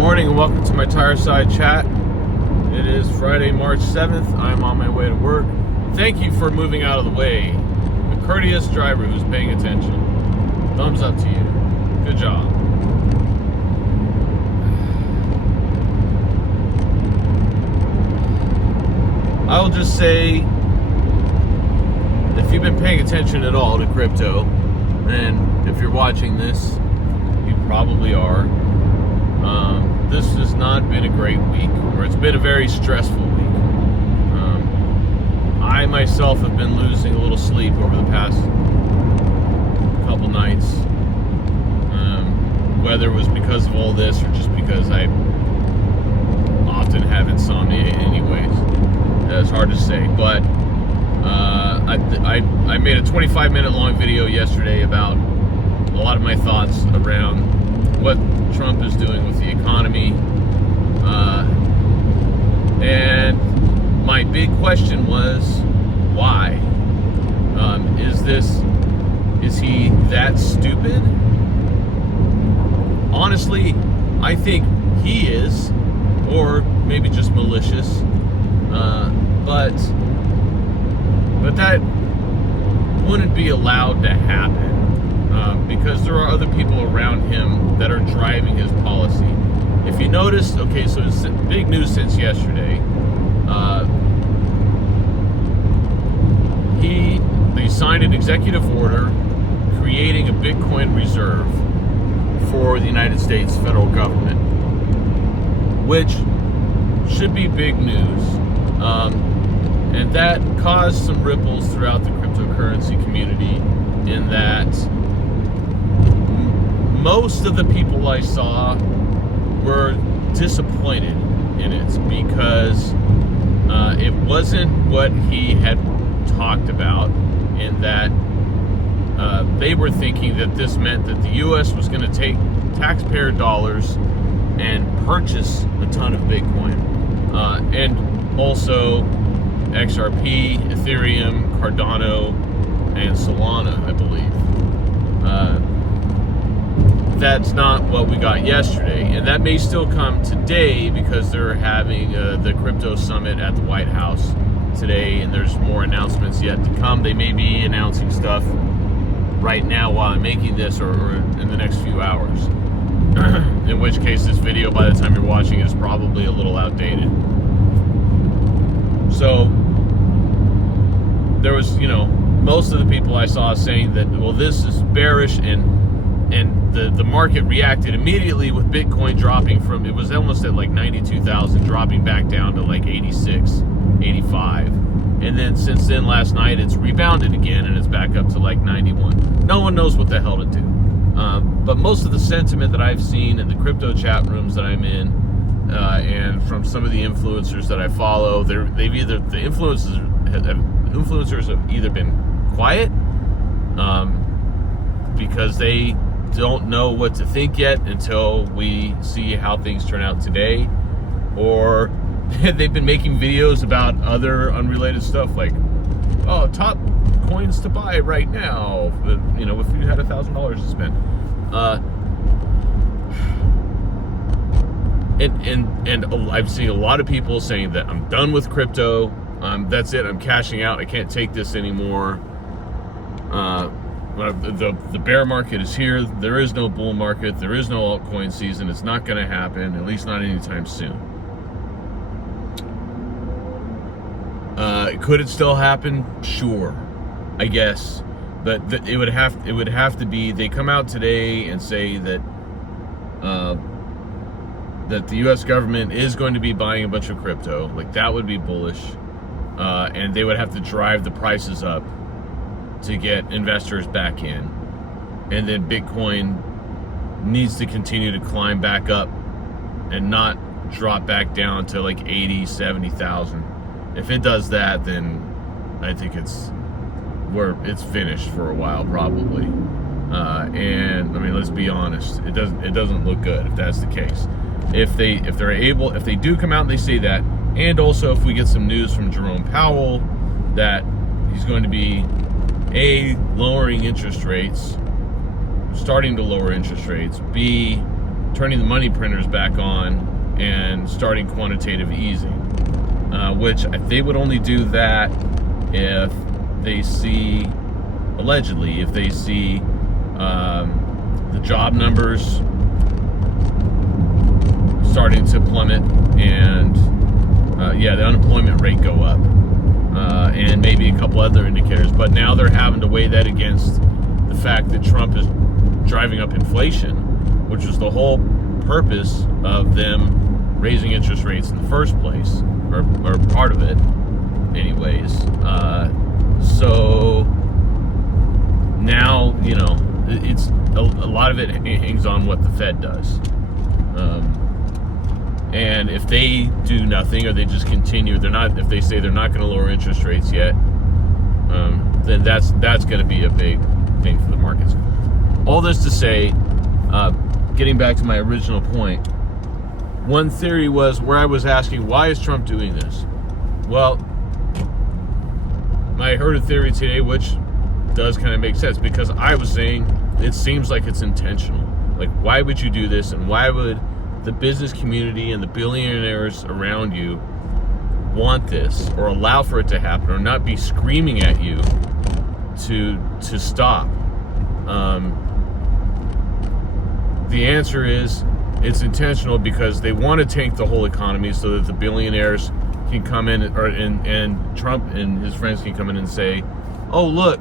morning and welcome to my Tireside Chat. It is Friday, March 7th. I'm on my way to work. Thank you for moving out of the way. A courteous driver who's paying attention. Thumbs up to you. Good job. I will just say, if you've been paying attention at all to crypto, and if you're watching this, you probably are. This has not been a great week, or it's been a very stressful week. I myself have been losing a little sleep over the past couple nights. Whether it was because of all this or just because I often have insomnia anyways. It's hard to say, but I made a 25-minute long video yesterday about a lot of my thoughts around what Trump is doing with the economy, and my big question was, why? Is he that stupid? Honestly, I think he is, or maybe just malicious, but that wouldn't be allowed to happen. Because there are other people around him that are driving his policy. If you noticed, okay, so it's big news since yesterday. They signed an executive order creating a Bitcoin reserve for the United States federal government, which should be big news. And that caused some ripples throughout the cryptocurrency community, in that most of the people I saw were disappointed in it because it wasn't what he had talked about, in that they were thinking that this meant that the U.S. was going to take taxpayer dollars and purchase a ton of Bitcoin. And also XRP, Ethereum, Cardano, and Solana, I believe. That's not what we got yesterday, and that may still come today because they're having the crypto summit at the White House today, and there's more announcements yet to come. They may be announcing stuff right now while I'm making this, or in the next few hours. In which case, this video, by the time you're watching it, is probably a little outdated. So there was, most of the people I saw saying that, well, this is bearish, and the market reacted immediately with Bitcoin dropping from, it was almost at like 92,000, dropping back down to like 86, 85. And then since then, last night, it's rebounded again, and it's back up to like 91. No one knows what the hell to do. But most of the sentiment that I've seen in the crypto chat rooms that I'm in, and from some of the influencers that I follow, the influencers have either been quiet, because they don't know what to think yet until we see how things turn out today, or they've been making videos about other unrelated stuff, like, oh, top coins to buy right now, if you had $1,000 to spend. And I've seen a lot of people saying that I'm done with crypto. That's it. I'm cashing out. I can't take this anymore. The bear market is here. There is no bull market. There is no altcoin season. It's not going to happen, at least not anytime soon. Could it still happen? Sure, I guess. But it would have to be. They come out today and say that that the U.S. government is going to be buying a bunch of crypto. Like, that would be bullish, and they would have to drive the prices up to get investors back in, and then Bitcoin needs to continue to climb back up and not drop back down to like 80, 70,000. If it does that, then I think it's finished for a while, probably. And I mean, let's be honest, it doesn't look good if that's the case. If they do come out and they say that, and also if we get some news from Jerome Powell that he's going to be lowering interest rates, starting to lower interest rates, B, turning the money printers back on and starting quantitative easing, which they would only do that if they see, allegedly, if they see the job numbers starting to plummet and the unemployment rate go up, and maybe a couple other indicators. But now they're having to weigh that against the fact that Trump is driving up inflation, which was the whole purpose of them raising interest rates in the first place, or part of it anyways. So now, it's a lot of it hangs on what the Fed does. And if they do nothing, or they just continue, if they say they're not going to lower interest rates yet, then that's going to be a big thing for the markets. All this to say, getting back to my original point, one theory was where I was asking, why is Trump doing this? Well, I heard a theory today which does kind of make sense, because I was saying it seems like it's intentional. Like, why would you do this, and why would the business community and the billionaires around you want this, or allow for it to happen, or not be screaming at you to stop? The answer is it's intentional, because they want to tank the whole economy so that the billionaires can come in, and Trump and his friends can come in and say, oh, look,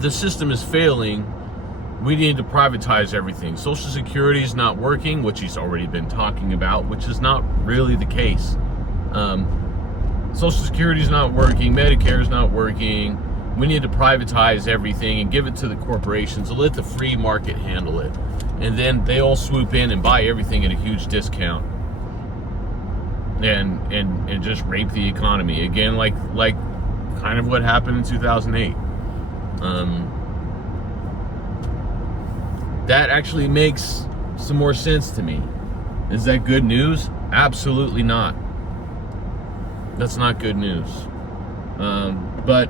the system is failing. We need to privatize everything. Social Security is not working, which he's already been talking about, which is not really the case. Social Security is not working. Medicare is not working. We need to privatize everything and give it to the corporations and let the free market handle it. And then they all swoop in and buy everything at a huge discount and just rape the economy again, like kind of what happened in 2008. That actually makes some more sense to me. Is that good news? Absolutely not. That's not good news. But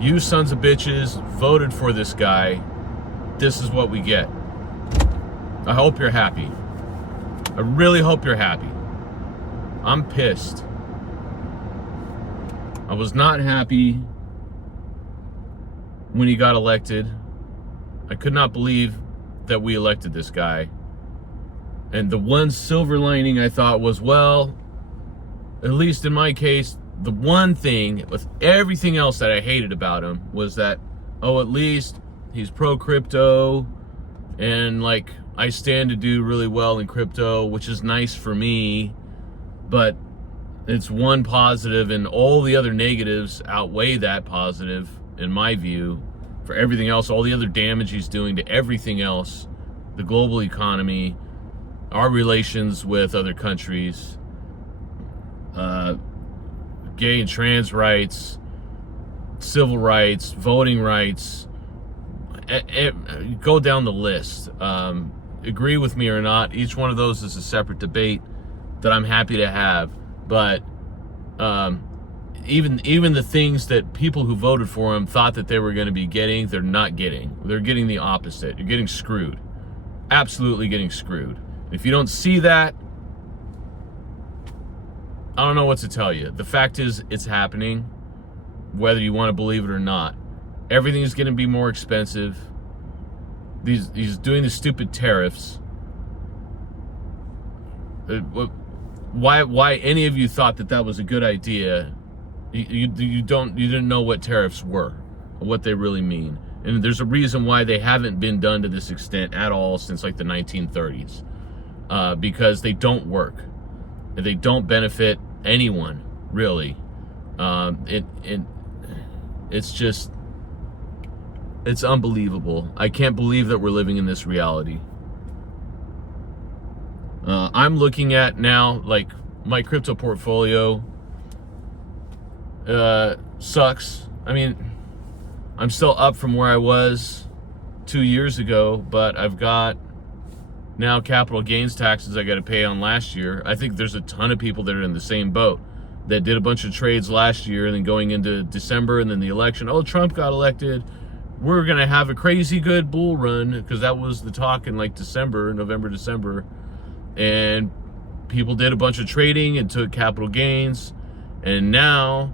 you sons of bitches voted for this guy. This is what we get. I hope you're happy. I really hope you're happy. I'm pissed. I was not happy when he got elected. I could not believe that we elected this guy. And the one silver lining I thought was, well, at least in my case, the one thing with everything else that I hated about him was that, oh, at least he's pro crypto, and like I stand to do really well in crypto, which is nice for me, but it's one positive, and all the other negatives outweigh that positive in my view. For everything else, all the other damage he's doing to everything else, the global economy, our relations with other countries, gay and trans rights, civil rights, voting rights, go down the list. Agree with me or not, each one of those is a separate debate that I'm happy to have. But even the things that people who voted for him thought that they were going to be getting, they're not getting. They're getting the opposite. You're getting screwed. Absolutely getting screwed. If you don't see that, I don't know what to tell you. The fact is, it's happening, whether you want to believe it or not. Everything is going to be more expensive. He's doing the stupid tariffs. Why any of you thought that was a good idea? You didn't know what tariffs were, or what they really mean. And there's a reason why they haven't been done to this extent at all since like the 1930s, because they don't work. They don't benefit anyone, really. It's unbelievable. I can't believe that we're living in this reality. I'm looking at now, like, my crypto portfolio sucks. I mean, I'm still up from where I was 2 years ago, but I've got now capital gains taxes I got to pay on last year. I think there's a ton of people that are in the same boat, that did a bunch of trades last year, and then going into December and then the election, oh, Trump got elected, we're going to have a crazy good bull run, because that was the talk in like November, December. And people did a bunch of trading and took capital gains. And now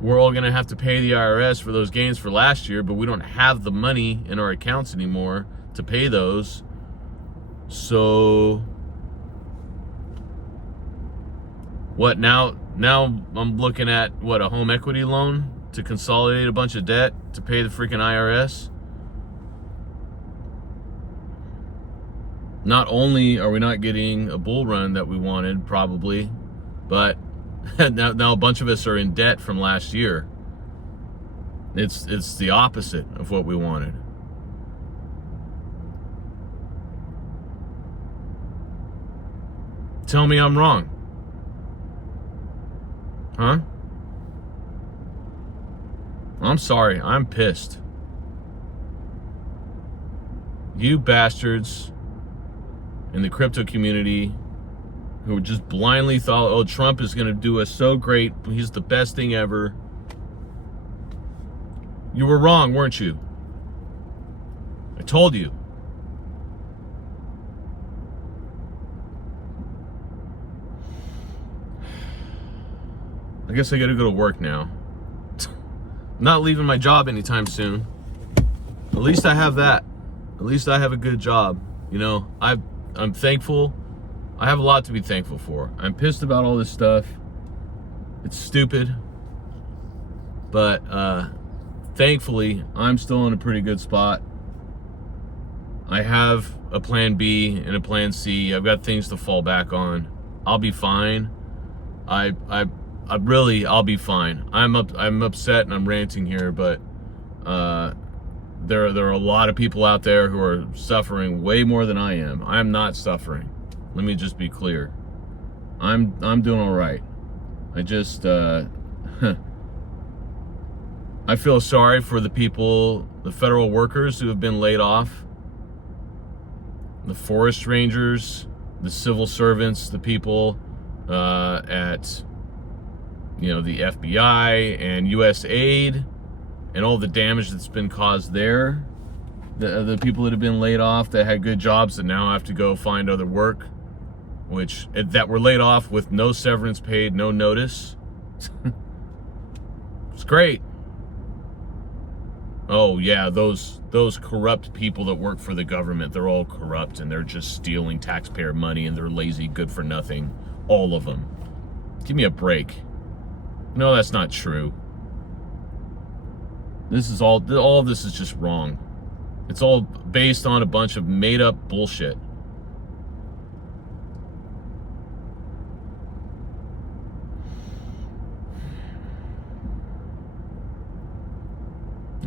we're all going to have to pay the IRS for those gains for last year, but we don't have the money in our accounts anymore to pay those. So what now? Now I'm looking at a home equity loan to consolidate a bunch of debt to pay the freaking IRS. Not only are we not getting a bull run that we wanted, probably, but now a bunch of us are in debt from last year. It's the opposite of what we wanted. Tell me I'm wrong. Huh? I'm sorry. I'm pissed. You bastards in the crypto community who just blindly thought, oh, Trump is going to do us so great. He's the best thing ever. You were wrong, weren't you? I told you. I guess I gotta go to work now. I'm not leaving my job anytime soon. At least I have that. At least I have a good job. You know, I'm thankful. I have a lot to be thankful for. I'm pissed about all this stuff. It's stupid. But thankfully, I'm still in a pretty good spot. I have a plan B and a plan C. I've got things to fall back on. I'll be fine. I'll be fine. I'm upset and I'm ranting here, but there are a lot of people out there who are suffering way more than I am. I'm not suffering. Let me just be clear. I'm doing all right. I just I feel sorry for the people, the federal workers who have been laid off, the forest rangers, the civil servants, the people at the FBI and US Aid, and all the damage that's been caused there. The people that have been laid off that had good jobs that now have to go find other work, that were laid off with no severance paid, no notice. It's great. Oh yeah, those corrupt people that work for the government, they're all corrupt and they're just stealing taxpayer money and they're lazy, good for nothing. All of them. Give me a break. No, that's not true. This is all of this is just wrong. It's all based on a bunch of made up bullshit.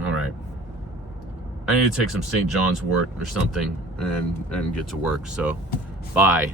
All right. I need to take some St. John's wort or something and get to work. So, bye.